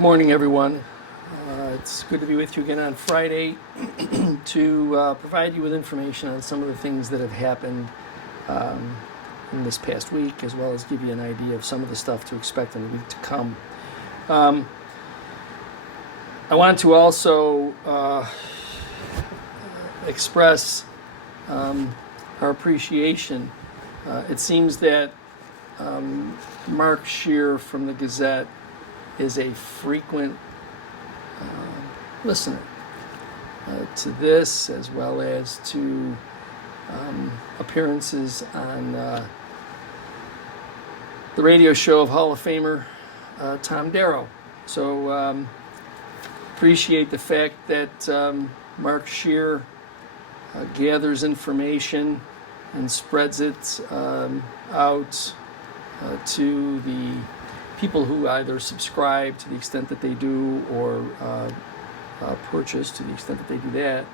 Good morning, everyone. It's good to be with you again on Friday to provide you with information on some of the things that have happened in this past week, as well as give you an idea of some of the stuff to expect in the week to come. I want to also express our appreciation. It seems that Mark Scheer from the Gazette is a frequent listener to this, as well as to appearances on the radio show of Hall of Famer Tom Darrow. So appreciate the fact that Mark Scheer gathers information and spreads it out to the people who either subscribe to the extent that they do, or purchase to the extent that they do that,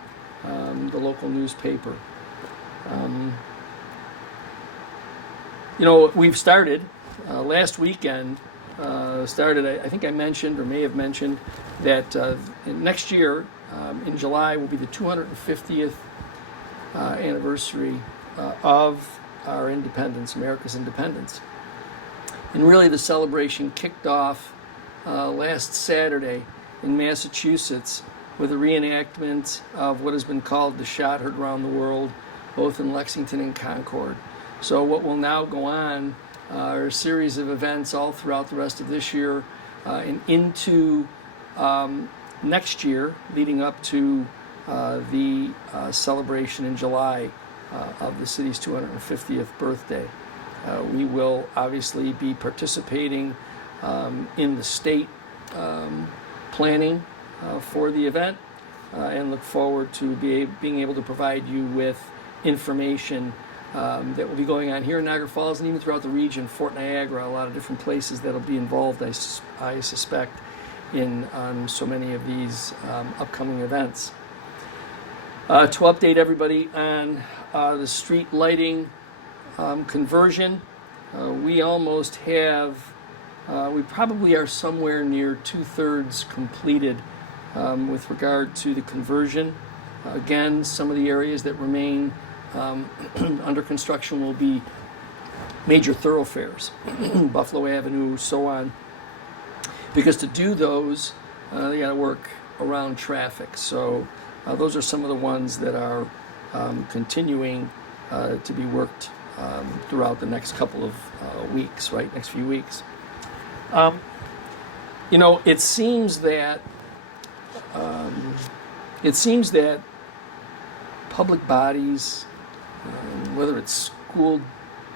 the local newspaper. We've started last weekend. I think I mentioned, or may have mentioned, that next year in July will be the 250th anniversary of our independence, America's independence. And really the celebration kicked off last Saturday in Massachusetts with a reenactment of what has been called the shot heard around the world, both in Lexington and Concord. So what will now go on are a series of events all throughout the rest of this year and into next year, leading up to the celebration in July of the city's 250th birthday. We will obviously be participating in the state planning for the event and look forward to being able to provide you with information that will be going on here in Niagara Falls and even throughout the region, Fort Niagara, a lot of different places that will be involved, I suspect, in so many of these upcoming events. To update everybody on the street lighting conversion, we almost have, we probably are somewhere near 2/3 completed with regard to the conversion. Again, some of the areas that remain under construction will be major thoroughfares, Buffalo Avenue, so on, because to do those, they got to work around traffic. So those are some of the ones that are continuing to be worked throughout the next couple of weeks, right? Next few weeks. It seems that public bodies, whether it's school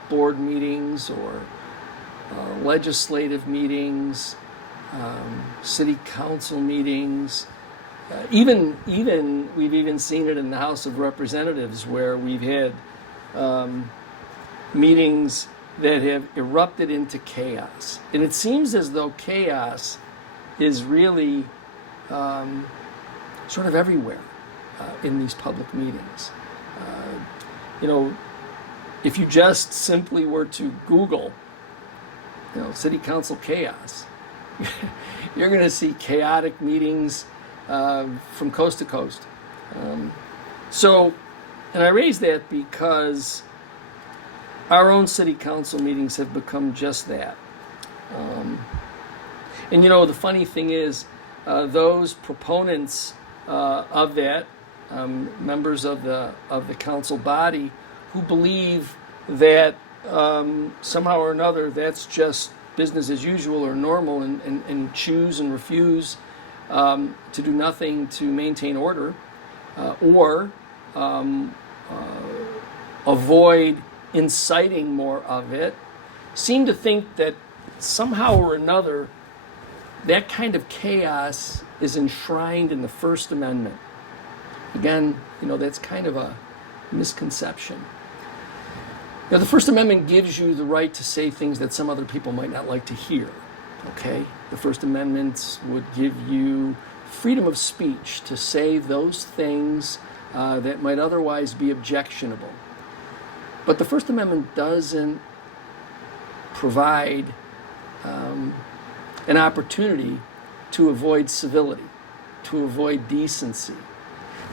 board meetings or legislative meetings, city council meetings, even we've even seen it in the House of Representatives, where we've had meetings that have erupted into chaos. And it seems as though chaos is really sort of everywhere in these public meetings. If you just simply were to Google, city council chaos, you're going to see chaotic meetings from coast to coast. And I raise that because our own city council meetings have become just that. And the funny thing is, those proponents of that, members of the council body, who believe that somehow or another that's just business as usual or normal, and choose and refuse to do nothing to maintain order or avoid inciting more of it, seem to think that somehow or another that kind of chaos is enshrined in the First Amendment. Again, that's kind of a misconception. The First Amendment gives you the right to say things that some other people might not like to hear. Okay? The First Amendment would give you freedom of speech to say those things that might otherwise be objectionable. But the First Amendment doesn't provide an opportunity to avoid civility, to avoid decency,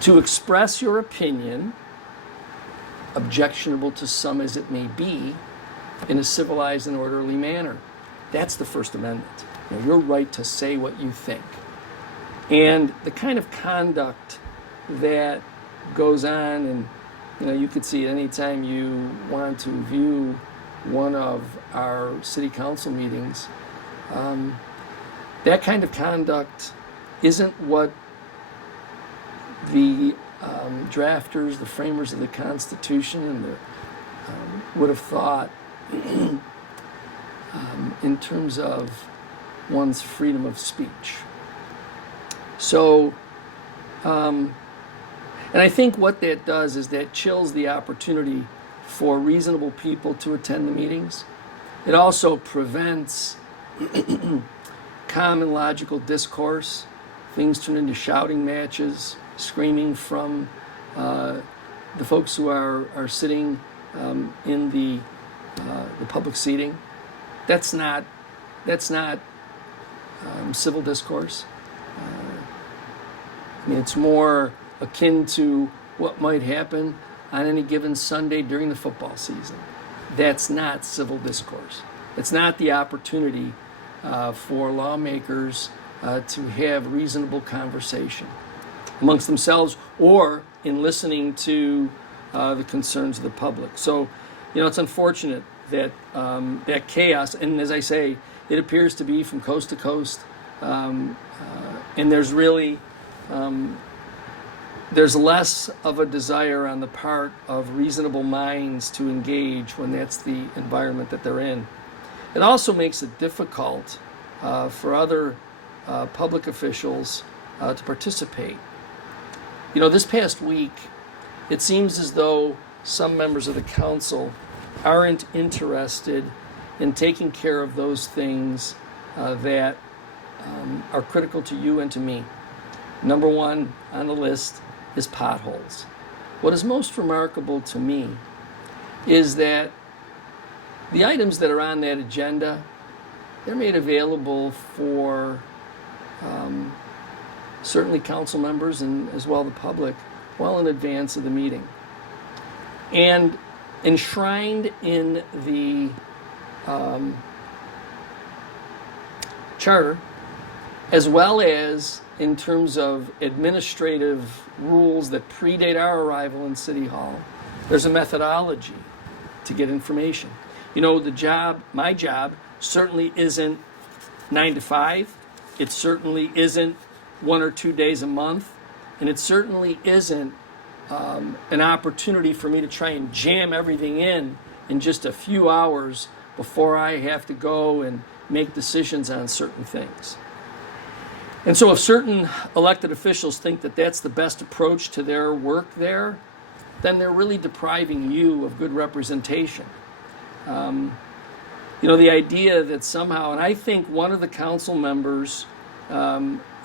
to express your opinion, objectionable to some as it may be, in a civilized and orderly manner. That's the First Amendment. You know, your right to say what you think. And the kind of conduct that goes on, and you could see it anytime you want to view one of our city council meetings, that kind of conduct isn't what the drafters, the framers of the Constitution, and would have thought in terms of one's freedom of speech. So, and I think what that does is that chills the opportunity for reasonable people to attend the meetings. It also prevents common logical discourse. Things turn into shouting matches, screaming from the folks who are sitting in the public seating. That's not civil discourse. I mean, it's more akin to what might happen on any given Sunday during the football season. That's not civil discourse. It's not the opportunity for lawmakers to have reasonable conversation amongst themselves or in listening to the concerns of the public. So, it's unfortunate that that chaos, and as I say, it appears to be from coast to coast, and there's really there's less of a desire on the part of reasonable minds to engage when that's the environment that they're in. It also makes it difficult for other public officials to participate. This past week, it seems as though some members of the council aren't interested in taking care of those things that are critical to you and to me. Number one on the list is potholes. What is most remarkable to me is that the items that are on that agenda, they're made available for certainly council members and as well the public well in advance of the meeting. And enshrined in the charter, as well as in terms of administrative rules that predate our arrival in City Hall, there's a methodology to get information. My job certainly isn't 9 to 5. It certainly isn't 1 or 2 days a month. And it certainly isn't an opportunity for me to try and jam everything in just a few hours before I have to go and make decisions on certain things. And so if certain elected officials think that that's the best approach to their work there, then they're really depriving you of good representation. The idea that somehow, and I think one of the council members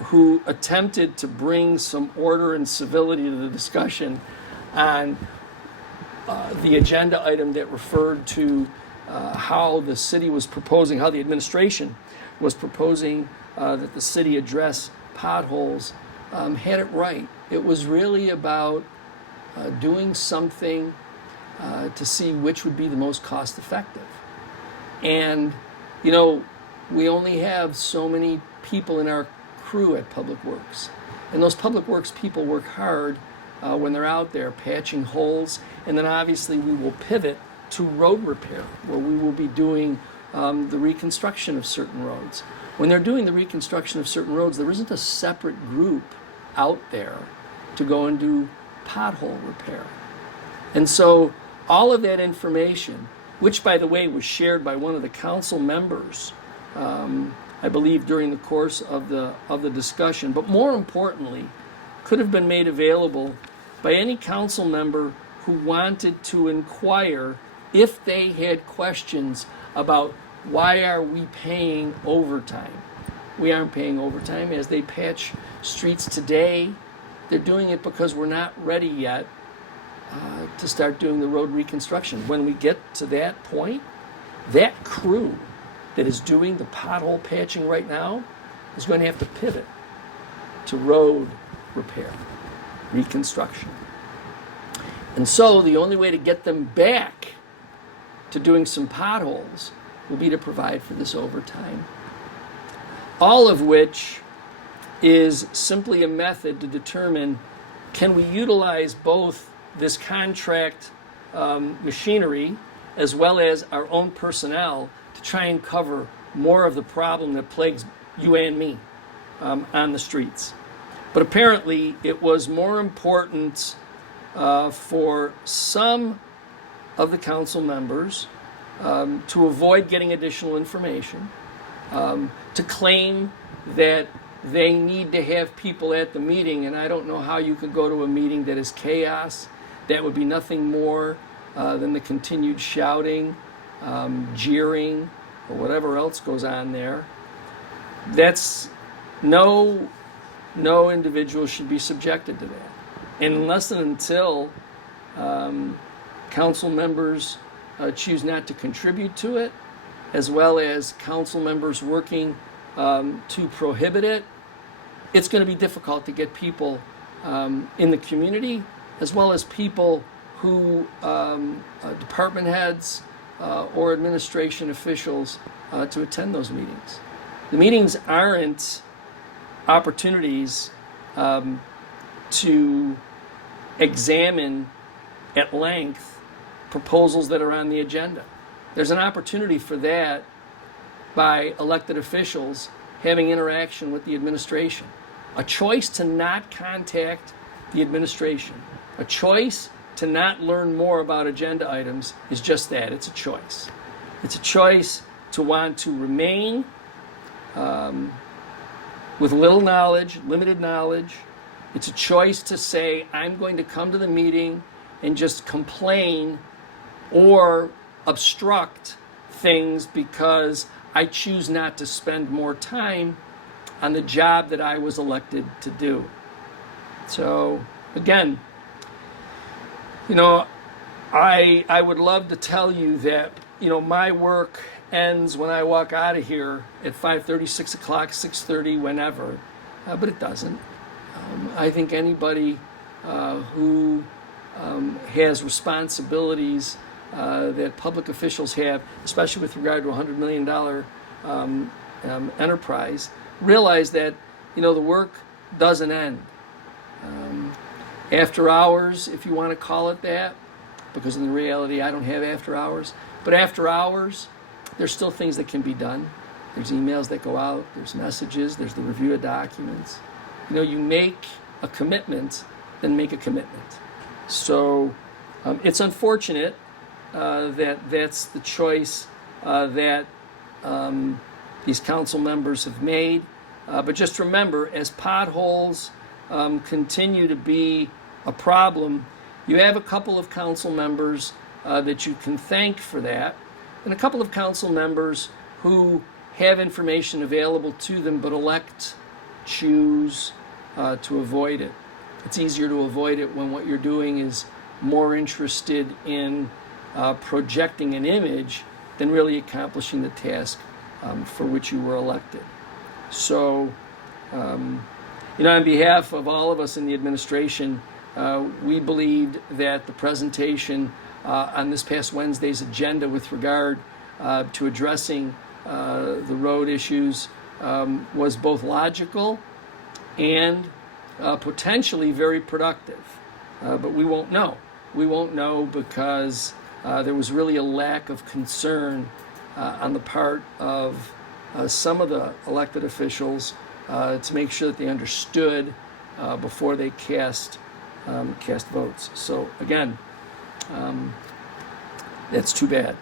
who attempted to bring some order and civility to the discussion on the agenda item that referred to how the city was proposing, how the administration was proposing that the city address potholes, had it right. It was really about doing something to see which would be the most cost effective. And, we only have so many people in our crew at Public Works. And those Public Works people work hard when they're out there patching holes. And then obviously we will pivot to road repair, where we will be doing the reconstruction of certain roads. When they're doing the reconstruction of certain roads, there isn't a separate group out there to go and do pothole repair. And so all of that information, which by the way was shared by one of the council members, I believe during the course of the discussion, but more importantly, could have been made available by any council member who wanted to inquire if they had questions about why are we paying overtime. We aren't paying overtime. As they patch streets today, they're doing it because we're not ready yet to start doing the road reconstruction. When we get to that point, that crew that is doing the pothole patching right now is going to have to pivot to road repair, reconstruction. And so the only way to get them back to doing some potholes will be to provide for this overtime. All of which is simply a method to determine, can we utilize both this contract machinery as well as our own personnel to try and cover more of the problem that plagues you and me on the streets. But apparently it was more important for some of the council members to avoid getting additional information, to claim that they need to have people at the meeting, and I don't know how you could go to a meeting that is chaos. That would be nothing more than the continued shouting, jeering, or whatever else goes on there. That's no individual should be subjected to that. And unless and until council members choose not to contribute to it, as well as council members working to prohibit it, it's going to be difficult to get people in the community, as well as people who, department heads or administration officials, to attend those meetings. The meetings aren't opportunities to examine at length proposals that are on the agenda. There's an opportunity for that by elected officials having interaction with the administration. A choice to not contact the administration, a choice to not learn more about agenda items is just that. It's a choice. It's a choice to want to remain with little knowledge, limited knowledge. It's a choice to say, I'm going to come to the meeting and just complain or obstruct things because I choose not to spend more time on the job that I was elected to do. So, again, I would love to tell you that, my work ends when I walk out of here at 5:30, 6 o'clock, 6:30, whenever, but it doesn't. I think anybody who has responsibilities that public officials have, especially with regard to a $100 million enterprise, realize that, the work doesn't end. After hours, if you want to call it that, because in reality I don't have after hours, but after hours, there's still things that can be done. There's emails that go out, there's messages, there's the review of documents. You make a commitment, then make a commitment. So it's unfortunate that that's the choice that these council members have made. But just remember, as potholes continue to be a problem, you have a couple of council members that you can thank for that, and a couple of council members who have information available to them but choose to avoid it. It's easier to avoid it when what you're doing is more interested in projecting an image than really accomplishing the task for which you were elected. So, on behalf of all of us in the administration, we believed that the presentation on this past Wednesday's agenda with regard to addressing the road issues was both logical and potentially very productive. But we won't know. We won't know because there was really a lack of concern on the part of some of the elected officials to make sure that they understood before they cast votes. So again, that's too bad.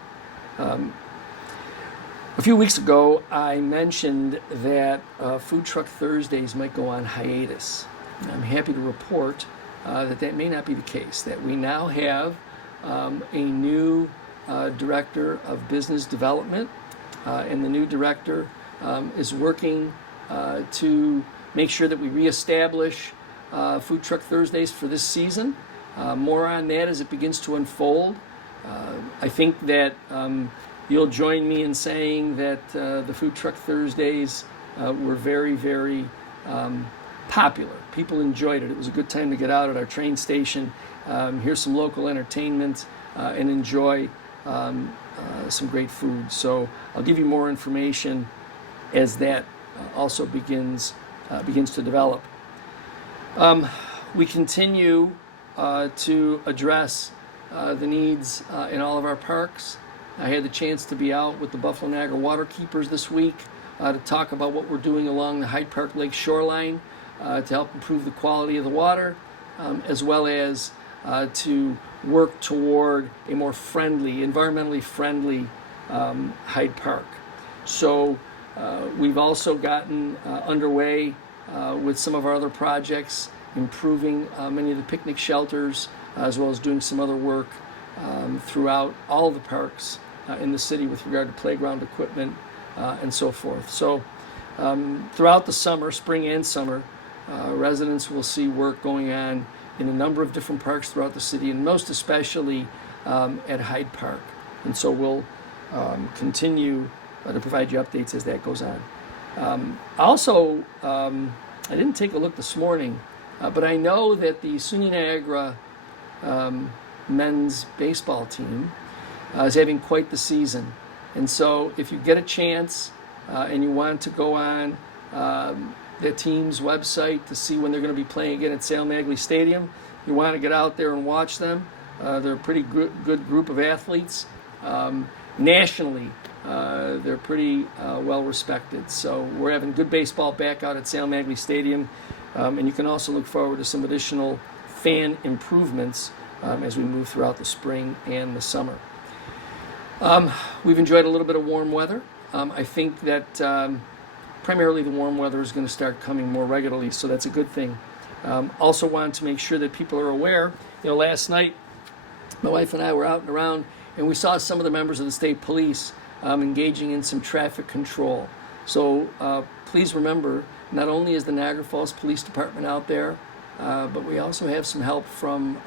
A few weeks ago, I mentioned that Food Truck Thursdays might go on hiatus. I'm happy to report that may not be the case, that we now have a new director of business development, and the new director is working to make sure that we reestablish Food Truck Thursdays for this season. More on that as it begins to unfold. I think that you'll join me in saying that the Food Truck Thursdays were very, very popular. People enjoyed it. It was a good time to get out at our train station, hear some local entertainment, and enjoy some great food. So I'll give you more information as that also begins to develop. We continue to address the needs in all of our parks. I had the chance to be out with the Buffalo Niagara Waterkeepers this week to talk about what we're doing along the Hyde Park Lake shoreline to help improve the quality of the water, as well as to work toward a more friendly, environmentally friendly Hyde Park. So we've also gotten underway with some of our other projects, improving many of the picnic shelters, as well as doing some other work throughout all of the parks in the city with regard to playground equipment and so forth. So throughout the summer, spring and summer, residents will see work going on in a number of different parks throughout the city, and most especially at Hyde Park. And so we'll continue to provide you updates as that goes on. Also, I didn't take a look this morning, but I know that the SUNY Niagara men's baseball team is having quite the season. And so if you get a chance and you want to go on the team's website to see when they're going to be playing again at Sal Magley Stadium, you want to get out there and watch them. They're a pretty good group of athletes. Nationally, they're pretty well respected. So we're having good baseball back out at Sal Magley Stadium, and you can also look forward to some additional fan improvements as we move throughout the spring and the summer. We've enjoyed a little bit of warm weather. I think that primarily the warm weather is going to start coming more regularly, so that's a good thing. Also wanted to make sure that people are aware. Last night, my wife and I were out and around, and we saw some of the members of the state police engaging in some traffic control. So please remember, not only is the Niagara Falls Police Department out there, but we also have some help from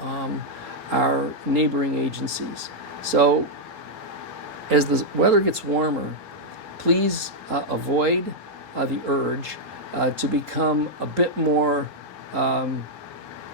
our neighboring agencies. So as the weather gets warmer, please avoid the urge to become a bit more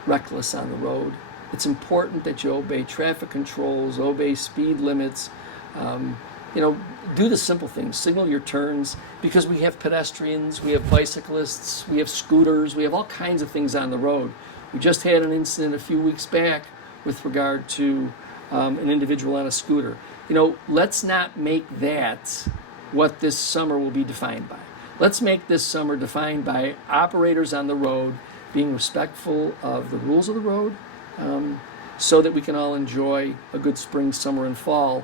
reckless on the road. It's important that you obey traffic controls, obey speed limits, do the simple things, signal your turns, because we have pedestrians, we have bicyclists, we have scooters, we have all kinds of things on the road. We just had an incident a few weeks back with regard to an individual on a scooter. Let's not make that what this summer will be defined by. Let's make this summer defined by operators on the road being respectful of the rules of the road, so that we can all enjoy a good spring, summer, and fall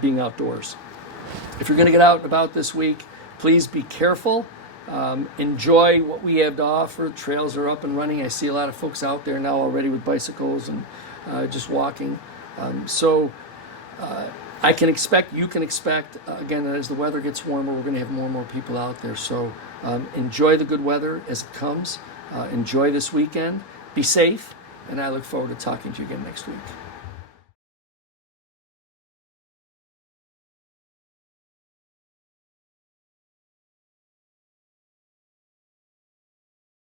being outdoors. If you're going to get out and about this week, please be careful. Enjoy what we have to offer. Trails are up and running. I see a lot of folks out there now already with bicycles and just walking. So you can expect, again, that as the weather gets warmer, we're going to have more and more people out there. So enjoy the good weather as it comes. Enjoy this weekend. Be safe. And I look forward to talking to you again next week.